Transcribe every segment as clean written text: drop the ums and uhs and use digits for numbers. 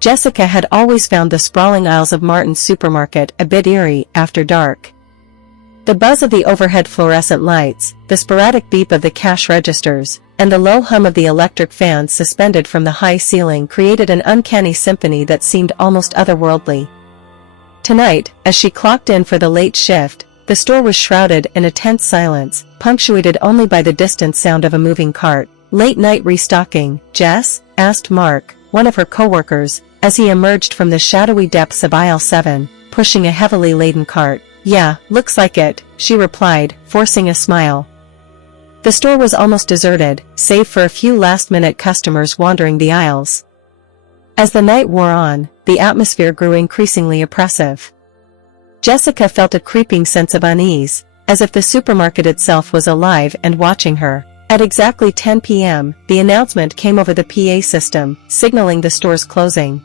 Jessica had always found the sprawling aisles of Martin's supermarket a bit eerie after dark. The buzz of the overhead fluorescent lights, the sporadic beep of the cash registers, and the low hum of the electric fans suspended from the high ceiling created an uncanny symphony that seemed almost otherworldly. Tonight, as she clocked in for the late shift, the store was shrouded in a tense silence, punctuated only by the distant sound of a moving cart. "Late night restocking, Jess?" asked Mark, one of her co-workers, as he emerged from the shadowy depths of aisle 7, pushing a heavily laden cart. "Yeah, looks like it," she replied, forcing a smile. The store was almost deserted, save for a few last-minute customers wandering the aisles. As the night wore on, the atmosphere grew increasingly oppressive. Jessica felt a creeping sense of unease, as if the supermarket itself was alive and watching her. At exactly 10 p.m., the announcement came over the PA system, signaling the store's closing.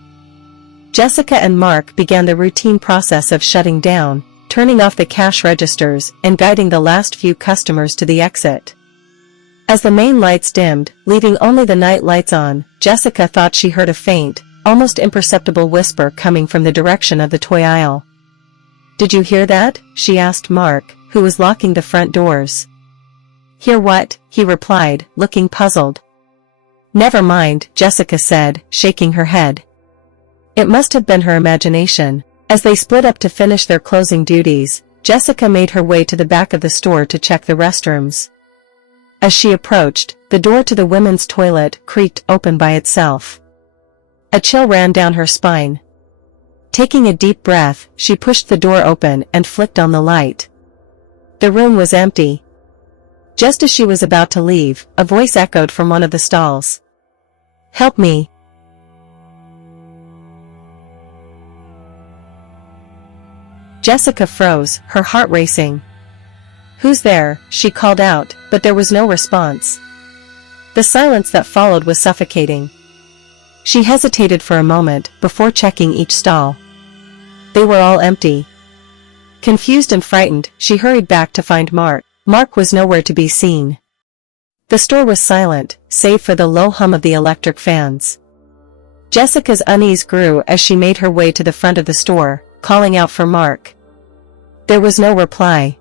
Jessica and Mark began the routine process of shutting down, turning off the cash registers, and guiding the last few customers to the exit. As the main lights dimmed, leaving only the night lights on, Jessica thought she heard a faint, almost imperceptible whisper coming from the direction of the toy aisle. "Did you hear that?" she asked Mark, who was locking the front doors. "Hear what?" he replied, looking puzzled. "Never mind," Jessica said, shaking her head. It must have been her imagination. As they split up to finish their closing duties, Jessica made her way to the back of the store to check the restrooms. As she approached, the door to the women's toilet creaked open by itself. A chill ran down her spine. Taking a deep breath, she pushed the door open and flicked on the light. The room was empty. Just as she was about to leave, a voice echoed from one of the stalls. "Help me." Jessica froze, her heart racing. "Who's there?" she called out, but there was no response. The silence that followed was suffocating. She hesitated for a moment before checking each stall. They were all empty. Confused and frightened, she hurried back to find Mark. Mark was nowhere to be seen. The store was silent, save for the low hum of the electric fans. Jessica's unease grew as she made her way to the front of the store, calling out for Mark. There was no reply.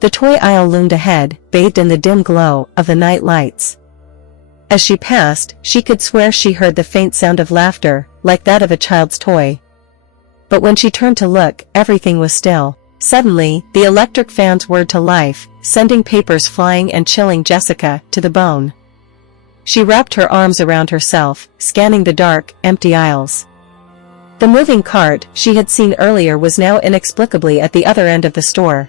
The toy aisle loomed ahead, bathed in the dim glow of the night lights. As she passed, she could swear she heard the faint sound of laughter, like that of a child's toy. But when she turned to look, everything was still. Suddenly, the electric fans whirred to life, sending papers flying and chilling Jessica to the bone. She wrapped her arms around herself, scanning the dark, empty aisles. The moving cart she had seen earlier was now inexplicably at the other end of the store.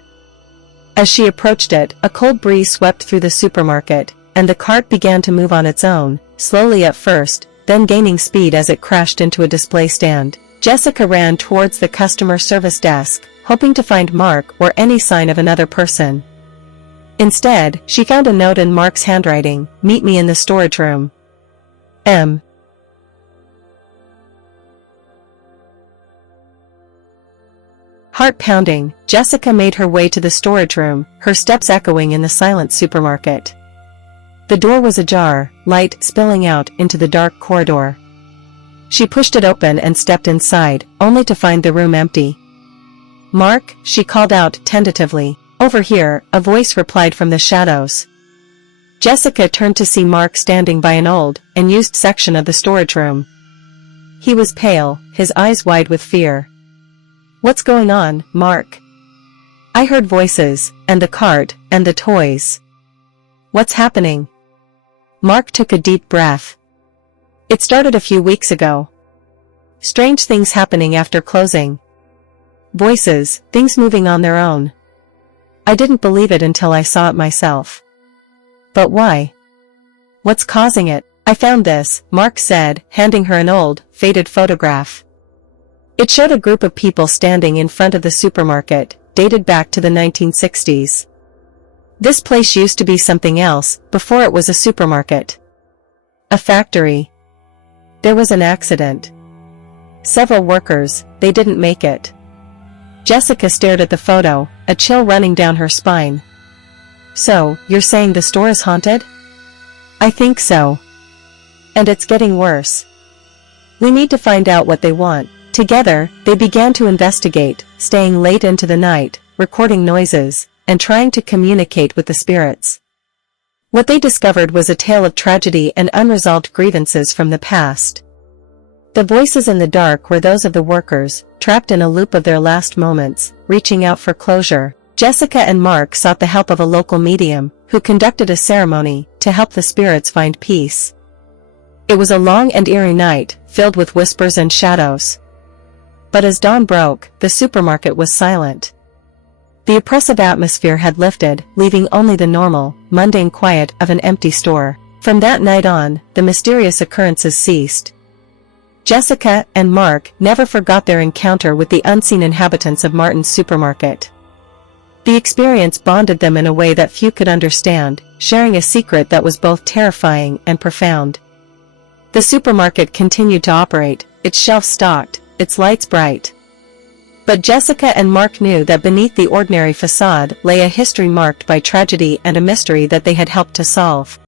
As she approached it, a cold breeze swept through the supermarket, and the cart began to move on its own, slowly at first, then gaining speed as it crashed into a display stand. Jessica ran towards the customer service desk, hoping to find Mark or any sign of another person. Instead, she found a note in Mark's handwriting, "Meet me in the storage room. M." Heart pounding, Jessica made her way to the storage room, her steps echoing in the silent supermarket. The door was ajar, light spilling out into the dark corridor. She pushed it open and stepped inside, only to find the room empty. "Mark," she called out tentatively. "Over here," a voice replied from the shadows. Jessica turned to see Mark standing by an old, unused section of the storage room. He was pale, his eyes wide with fear. "What's going on, Mark?" "I heard voices, and the cart, and the toys." "What's happening?" Mark took a deep breath. "It started a few weeks ago. Strange things happening after closing. Voices, things moving on their own. I didn't believe it until I saw it myself." "But why? What's causing it?" "I found this," Mark said, handing her an old, faded photograph. It showed a group of people standing in front of the supermarket, dated back to the 1960s. This place used to be something else, before it was a supermarket. A factory. There was an accident. Several workers, they didn't make it. Jessica stared at the photo, a chill running down her spine. "So, you're saying the store is haunted?" "I think so. And it's getting worse." We need to find out what they want. Together, they began to investigate, staying late into the night, recording noises, and trying to communicate with the spirits. What they discovered was a tale of tragedy and unresolved grievances from the past. The voices in the dark were those of the workers, trapped in a loop of their last moments, reaching out for closure. Jessica and Mark sought the help of a local medium, who conducted a ceremony to help the spirits find peace. It was a long and eerie night, filled with whispers and shadows. But as dawn broke, the supermarket was silent. The oppressive atmosphere had lifted, leaving only the normal, mundane quiet of an empty store. From that night on, the mysterious occurrences ceased. Jessica and Mark never forgot their encounter with the unseen inhabitants of Martin's supermarket. The experience bonded them in a way that few could understand, sharing a secret that was both terrifying and profound. The supermarket continued to operate, its shelves stocked, its lights bright. But Jessica and Mark knew that beneath the ordinary facade lay a history marked by tragedy and a mystery that they had helped to solve.